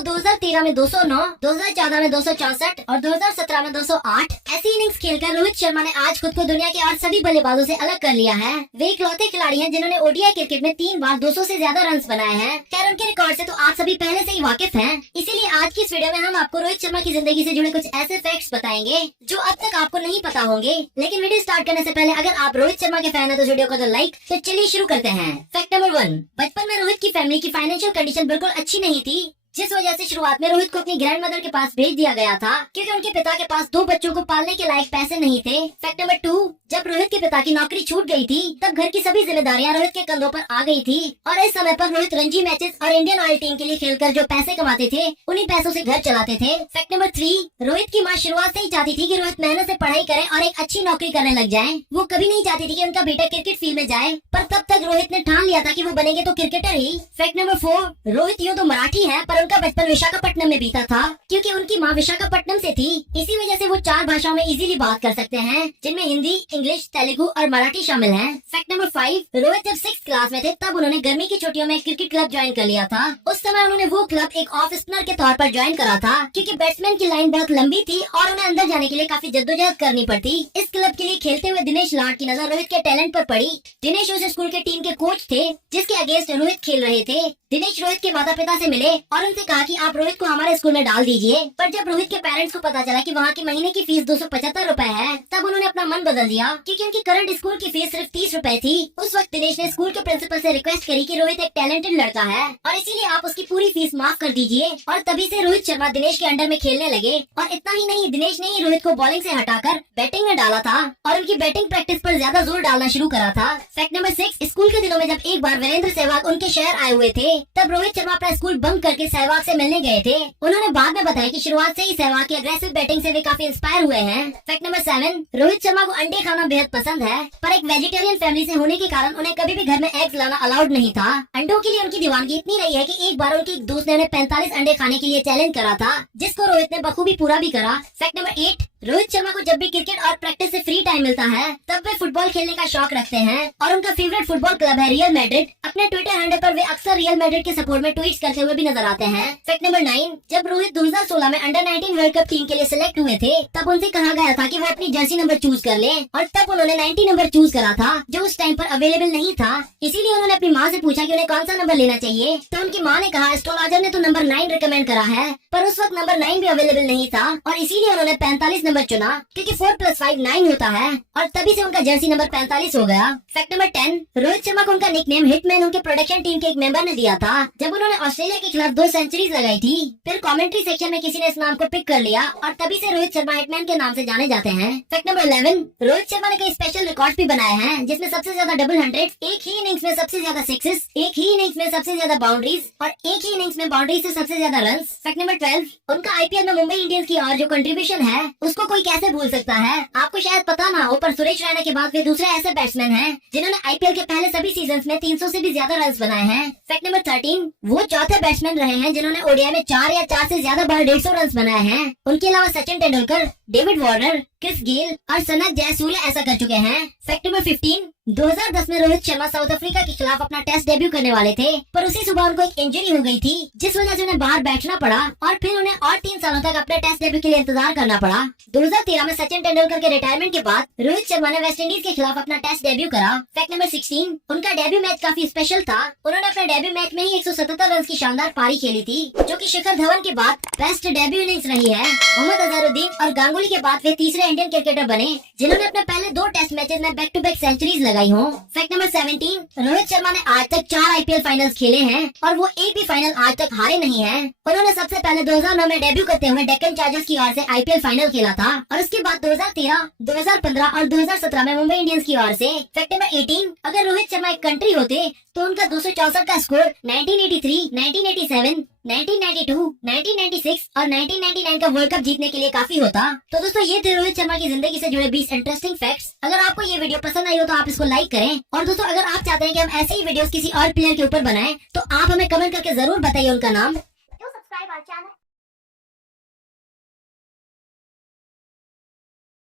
दोस्तों 2013 में 209, 2014 में 264 और 2017 में 208 ऐसी इनिंग्स खेलकर रोहित शर्मा ने आज खुद को दुनिया के और सभी बल्लेबाजों से अलग कर लिया है। वे इकलौते खिलाड़ी हैं जिन्होंने ओडीआई क्रिकेट में 3 बार 200 से ज्यादा रन बनाए हैं। खैर उनके रिकॉर्ड से तो आप सभी पहले से ही वाकिफ हैं। इसीलिए आज की इस वीडियो में हम आपको रोहित शर्मा की जिंदगी से जुड़े कुछ ऐसे फैक्ट्स बताएंगे जो अब तक आपको नहीं पता होंगे। लेकिन वीडियो स्टार्ट करने से पहले अगर आप रोहित शर्मा के फैन हैं तो वीडियो को तो लाइक। तो चलिए शुरू करते हैं। फैक्ट नंबर 1, बचपन में रोहित की फैमिली की फाइनेंशियल कंडीशन बिल्कुल अच्छी नहीं थी, जिस वजह से शुरुआत में रोहित को अपनी ग्रैंड मदर के पास भेज दिया गया था क्योंकि उनके पिता के पास 2 बच्चों को पालने के लायक पैसे नहीं थे। फैक्ट नंबर 2, जब रोहित के पिता की नौकरी छूट गई थी तब घर की सभी जिम्मेदारियां रोहित के कंधों पर आ गई थी और इस समय पर रोहित रणजी मैचेस और इंडियन ऑयल टीम के लिए खेलकर जो पैसे कमाते थे उन्हीं पैसों से घर चलाते थे। फैक्ट नंबर 3, रोहित की माँ शुरुआत से ही चाहती थी कि रोहित मेहनत से पढ़ाई करे और एक अच्छी नौकरी करने लग जाए। वो कभी नहीं चाहती थी कि उनका बेटा क्रिकेट फील्ड में जाए, पर तब तक रोहित ने ठान लिया था कि वो बनेंगे तो क्रिकेटर ही। फैक्ट नंबर 4, रोहित यूँ तो मराठी है पर उनका बचपन विशाखापट्टनम में बीता था क्योंकि उनकी माँ विशाखापट्टनम से थी। इसी वजह से वो 4 भाषाओं में इजीली बात कर सकते हैं जिनमें हिंदी, इंग्लिश, तेलुगु और मराठी शामिल हैं। फैक्ट नंबर 5, रोहित जब 6th क्लास में थे तब उन्होंने गर्मी की छुट्टियों में क्रिकेट क्लब ज्वाइन कर लिया था। उस समय उन्होंने वो क्लब एक ऑफ स्पिनर के तौर पर ज्वाइन करा था क्योंकि बैट्समैन की लाइन बहुत लंबी थी और उन्हें अंदर जाने के लिए काफी जद्दोजहद करनी पड़ती। इस क्लब के लिए खेलते हुए दिनेश लाड की नजर रोहित के टैलेंट पर पड़ी। दिनेश उस स्कूल के टीम के कोच थे जिसके अगेंस्ट रोहित खेल रहे थे। दिनेश रोहित के माता पिता से मिले और उनसे कहा कि आप रोहित को हमारे स्कूल में डाल दीजिए, पर जब रोहित के पेरेंट्स को पता चला कि वहाँ की महीने की फीस 275 रुपए है तब उन्होंने अपना मन बदल दिया क्योंकि उनकी करंट स्कूल की फीस सिर्फ 30 रुपए थी। उस वक्त दिनेश ने स्कूल के प्रिंसिपल से रिक्वेस्ट करी कि रोहित एक टैलेंटेड लड़का है और इसीलिए आप उसकी पूरी फीस माफ कर दीजिए और तभी से रोहित शर्मा दिनेश के अंडर में खेलने लगे। और इतना ही नहीं, दिनेश ने ही रोहित को बॉलिंग से हटाकर बैटिंग में डाला था और उनकी बैटिंग प्रैक्टिस पर ज्यादा जोर डालना शुरू करा था। फैक्ट नंबर 6, स्कूल के दिनों में जब एक बार वीरेंद्र सहवाग उनके शहर आए हुए थे तब रोहित शर्मा अपना स्कूल बंक करके सहवाग से मिलने गए थे। उन्होंने बाद में बताया कि शुरुआत से ही सहवाग की अग्रेसिव बैटिंग से वे काफी इंस्पायर हुए हैं। फैक्ट नंबर 7, रोहित शर्मा को अंडे खाना बेहद पसंद है पर एक वेजिटेरियन फैमिली से होने के कारण उन्हें कभी भी घर में एग्स लाना अलाउड नहीं था। अंडों के लिए उनकी दीवानगी इतनी रही है कि एक बार उनके एक दोस्त ने उन्हें 45 अंडे खाने के लिए चैलेंज करा था जिसको रोहित ने बखूबी पूरा भी करा। फैक्ट नंबर 8, रोहित शर्मा को जब भी क्रिकेट और प्रैक्टिस से फ्री टाइम मिलता है तब वे फुटबॉल खेलने का शौक रखते हैं और उनका फेवरेट फुटबॉल क्लब है रियल मैड्रिड। अपने ट्विटर हैंडल पर वे अक्सर रियल मैड्रिड के सपोर्ट में ट्वीट्स करते हुए भी नजर आते हैं। फैक्ट नंबर 9, जब रोहित 2016 में अंडर 19 वर्ल्ड कप टीम के लिए सिलेक्ट हुए थे तब उनसे कहा गया था कि वो अपनी जर्सी नंबर चूज कर ले और तब उन्होंने 90 नंबर चूज करा था जो उस टाइम पर अवेलेबल नहीं था। इसीलिए उन्होंने अपनी माँ से पूछा कि उन्हें कौन सा नंबर लेना चाहिए तो उनकी माँ ने कहा एस्ट्रोलॉजर ने तो नंबर 9 रिकमेंड करा है, पर उस वक्त नंबर 9 भी अवेलेबल नहीं था और इसीलिए उन्होंने 45 नंबर चुना क्योंकि 4 + 5 9 होता है और तभी से उनका जर्सी नंबर 45 हो गया। फैक्ट नंबर 10, रोहित शर्मा को उनका निकनेम हिटमैन उनके प्रोडक्शन टीम के एक मेंबर ने दिया था जब उन्होंने ऑस्ट्रेलिया के खिलाफ 2 सेंचुरीज लगाई थी। फिर कमेंट्री सेक्शन में किसी ने इस नाम को पिक कर लिया और तभी से रोहित शर्मा हिटमैन के नाम से जाने जाते हैं। फैक्ट नंबर 11, रोहित शर्मा ने कई स्पेशल रिकॉर्ड भी बनाए हैं जिसमें सबसे ज्यादा डबल 100, एक ही इनिंग्स में सबसे ज्यादा सिक्सेस, एक ही इनिंग्स में सबसे ज्यादा बाउंड्रीज और एक ही इनिंग्स में बाउंड्रीज से सबसे ज्यादा रन। फैक्ट नंबर 12, उनका आईपीएल में मुंबई इंडियंस की और जो कंट्रीब्यूशन है उसको कोई कैसे भूल सकता है। आपको शायद पता ना हो पर सुरेश रैना के बाद वे दूसरे ऐसे बैट्समैन हैं जिन्होंने आईपीएल के पहले सभी सीजन्स में 300 से भी ज्यादा रन बनाए हैं। फैक्ट नंबर 13, वो चौथे बैट्समैन रहे हैं जिन्होंने ओडीआई में 4 या 4 से ज्यादा बार 150 रन बनाए हैं। उनके अलावा Sachin Tendulkar, David Warner, Chris Gayle और सनत जयसूर्या ऐसा कर चुके हैं। फैक्ट नंबर 15, 2010 में रोहित शर्मा साउथ अफ्रीका के खिलाफ अपना टेस्ट डेब्यू करने वाले थे पर उसी सुबह उनको एक इंजरी हो गई थी जिस वजह से उन्हें बाहर बैठना पड़ा और फिर उन्हें और 3 सालों तक अपने टेस्ट डेब्यू के लिए इंतजार करना पड़ा। 2013 में सचिन तेंदुलकर के रिटायरमेंट के बाद रोहित शर्मा ने वेस्ट इंडीज के खिलाफ अपना टेस्ट डेब्यू करा। फैक्ट नंबर 16, उनका डेब्यू मैच काफी स्पेशल था। उन्होंने अपने डेब्यू मैच में ही 177 रन की शानदार पारी खेली थी जो कि शिखर धवन के बाद बेस्ट डेब्यू इनिंग्स रही है। मोहम्मद अजहरुद्दीन और गांगुली के बाद वे तीसरे इंडियन क्रिकेटर बने जिन्होंने अपने पहले 2 टेस्ट मैचेस में बैक टू बैक सेंचुरीज लगाई हो। फैक्ट नंबर 17, रोहित शर्मा ने आज तक 4 आईपीएल फाइनल्स खेले हैं और वो एक भी फाइनल आज तक हारे नहीं हैं। उन्होंने सबसे पहले 2009 में डेब्यू करते हुए डेक्कन चार्जर्स की ओर से आईपीएल फाइनल खेला था और उसके बाद 2013, 2015 और 2017 में मुंबई इंडियंस की ओर से। फैक्ट नंबर 18, अगर रोहित शर्मा एक कंट्री होते तो उनका 264 का स्कोर 1983, 1987, 1992, 1996 और 1999 का वर्ल्ड कप जीतने के लिए काफी होता। तो दोस्तों ये थे रोहित शर्मा की जिंदगी से जुड़े 20 इंटरेस्टिंग फैक्ट्स। अगर आपको ये वीडियो पसंद आई हो तो आप इसको लाइक करें और दोस्तों अगर आप चाहते हैं कि हम ऐसे ही वीडियोस किसी और प्लेयर के ऊपर बनाएं तो आप हमें कमेंट करके जरूर बताइए उनका नाम।